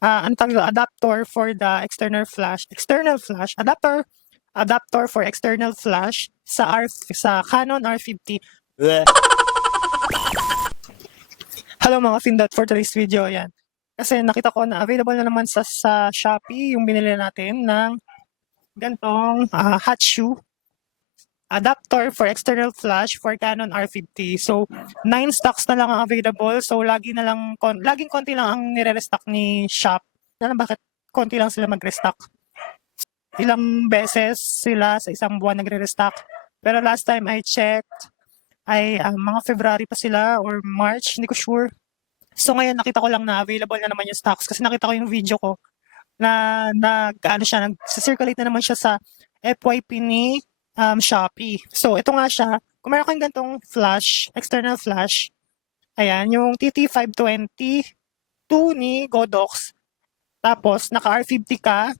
ang tawag dito, adapter for the external flash, adapter for external flash sa Canon R50. Bleh. Hello mga Findot, for today's video, yan. Kasi nakita ko na available na naman sa Shopee yung binili natin ng gantong hot shoe adapter for external flash for Canon R50. So, 9 stocks na lang ang available. So, laging konti lang ang nire-restock ni Shop. Alam bakit konti lang sila mag-restock? Ilang beses sila sa isang buwan nagre-restock. Pero last time I checked, ay mga February pa sila or March, hindi ko sure. So, ngayon nakita ko lang na available na naman yung stocks kasi nakita ko yung video ko na nag-circulate na naman siya sa FYP ni Shopee. So, ito nga siya. Kung meron kang gantong flash, external flash, ayan, yung TT520 2 ni Godox. Tapos, naka-R50 ka,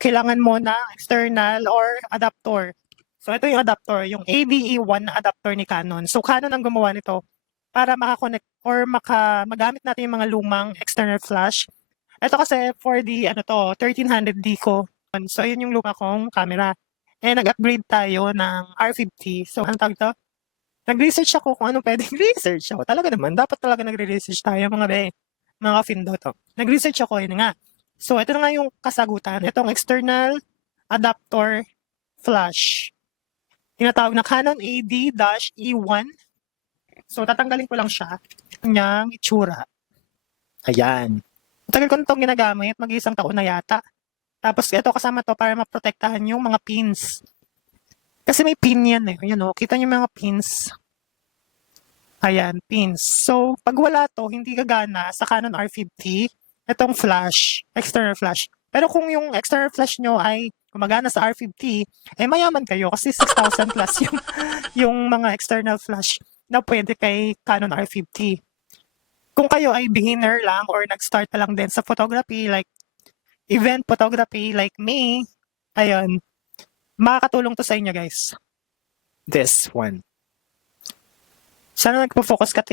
kailangan mo na external or adapter. So, ito yung adapter, yung ADE1 na adapter ni Canon. So, Canon ang gumawa nito para makakonect or magamit natin yung mga lumang external flash. Ito kasi for the 1300D ko. So, yun yung luma kong camera. Eh, nag-upgrade tayo ng R50. So, ano tawag ito? Nag-research ako kung anong pwedeng research ako. Talaga naman, dapat talaga nagre-research tayo mga Findo to. Nag-research ako, yun nga. So, ito na nga yung kasagutan. Itong external adapter flash. Tinatawag na Canon AD-E1. So, tatanggalin ko lang siya. Kanyang itsura. Ayan. Matagal ko na itong ginagamit. Mag-iisang taon na yata. Tapos ito kasama to para maprotektahan yung mga pins. Kasi may pin yan eh. Yun o, kita nyo yung mga pins. Ayan, pins. So, pag wala to, hindi gagana sa Canon R50, itong flash, external flash. Pero kung yung external flash nyo ay gumagana sa R50, eh mayaman kayo kasi 6,000 plus yung mga external flash na pwede kay Canon R50. Kung kayo ay beginner lang or nag-start pa lang din sa photography, like event photography like me, ayun, makakatulong to sa inyo guys. This one. Sana nagpo-focus ka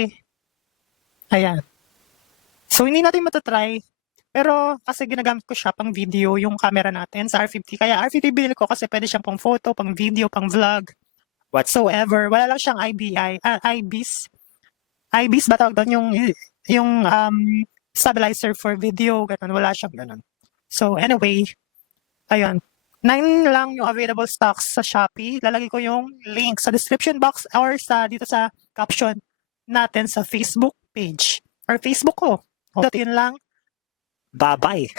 Ayan. So, hindi natin matatry. Pero kasi ginagamit ko siya pang video yung camera natin sa R50. Kaya R50 binili ko kasi pwede siyang pang photo, pang video, pang vlog, whatsoever. Wala lang siyang IBIS. IBIS ba tawag doon? Yung stabilizer for video, ganun. Wala siyang ganun. So, anyway, ayun. 9 lang yung available stocks sa Shopee. Lalagay ko yung link sa description box or dito sa caption natin sa Facebook page or Facebook ko. Yun lang. Bye-bye.